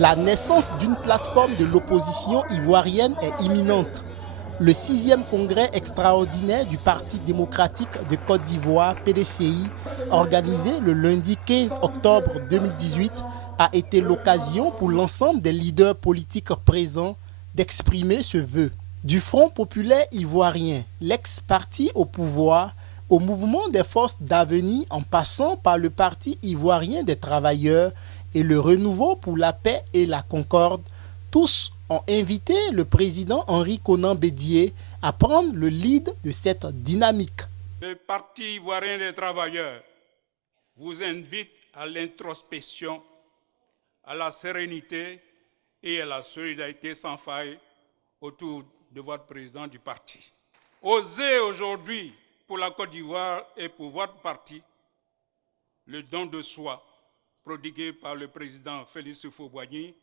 La naissance d'une plateforme de l'opposition ivoirienne est imminente. Le 6e congrès extraordinaire du Parti démocratique de Côte d'Ivoire, PDCI, organisé le lundi 15 octobre 2018, a été l'occasion pour l'ensemble des leaders politiques présents d'exprimer ce vœu. Du Front populaire ivoirien, l'ex-parti au pouvoir, au mouvement des forces d'avenir en passant par le Parti ivoirien des travailleurs et le Renouveau pour la paix et la concorde, tous ont invité le président Henri Konan Bédié à prendre le lead de cette dynamique. Le Parti ivoirien des travailleurs vous invite à l'introspection, à la sérénité et à la solidarité sans faille autour de votre président du parti. Osez aujourd'hui pour la Côte d'Ivoire et pour votre parti le don de soi prodigué par le président Félix Houphouët-Boigny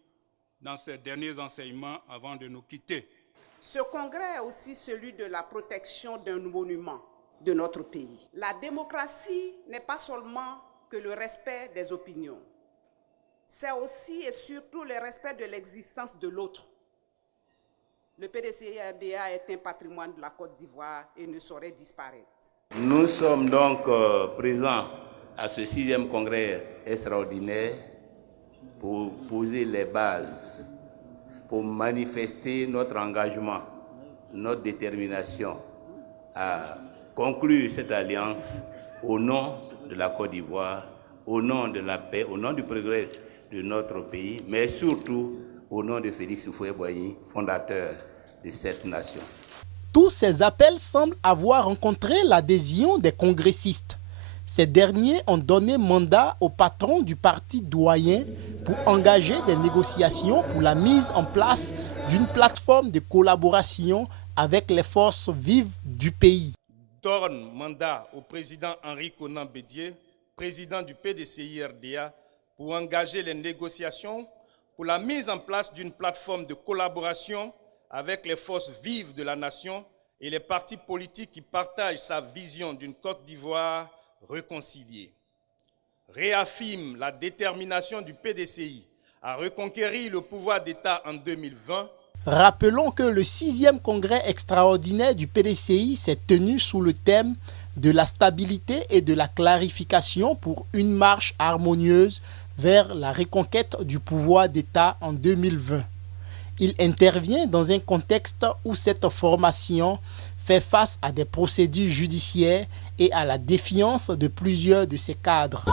dans ses derniers enseignements avant de nous quitter. Ce congrès est aussi celui de la protection d'un monument de notre pays. La démocratie n'est pas seulement que le respect des opinions, c'est aussi et surtout le respect de l'existence de l'autre. Le PDCI-RDA est un patrimoine de la Côte d'Ivoire et ne saurait disparaître. Nous sommes donc présents à ce 6e congrès extraordinaire pour poser les bases, pour manifester notre engagement, notre détermination à conclure cette alliance au nom de la Côte d'Ivoire, au nom de la paix, au nom du progrès de notre pays, mais surtout au nom de Félix Houphouët-Boigny, fondateur de cette nation. Tous ces appels semblent avoir rencontré l'adhésion des congressistes. Ces derniers ont donné mandat au patron du parti doyen pour engager des négociations pour la mise en place d'une plateforme de collaboration avec les forces vives du pays. Donne mandat au président Henri Konan Bédié, président du PDCI-RDA, pour engager les négociations pour la mise en place d'une plateforme de collaboration avec les forces vives de la nation et les partis politiques qui partagent sa vision d'une Côte d'Ivoire réconciliée. Réaffirme la détermination du PDCI à reconquérir le pouvoir d'État en 2020. Rappelons que le 6e congrès extraordinaire du PDCI s'est tenu sous le thème de la stabilité et de la clarification pour une marche harmonieuse vers la reconquête du pouvoir d'État en 2020. Il intervient dans un contexte où cette formation fait face à des procédures judiciaires et à la défiance de plusieurs de ses cadres.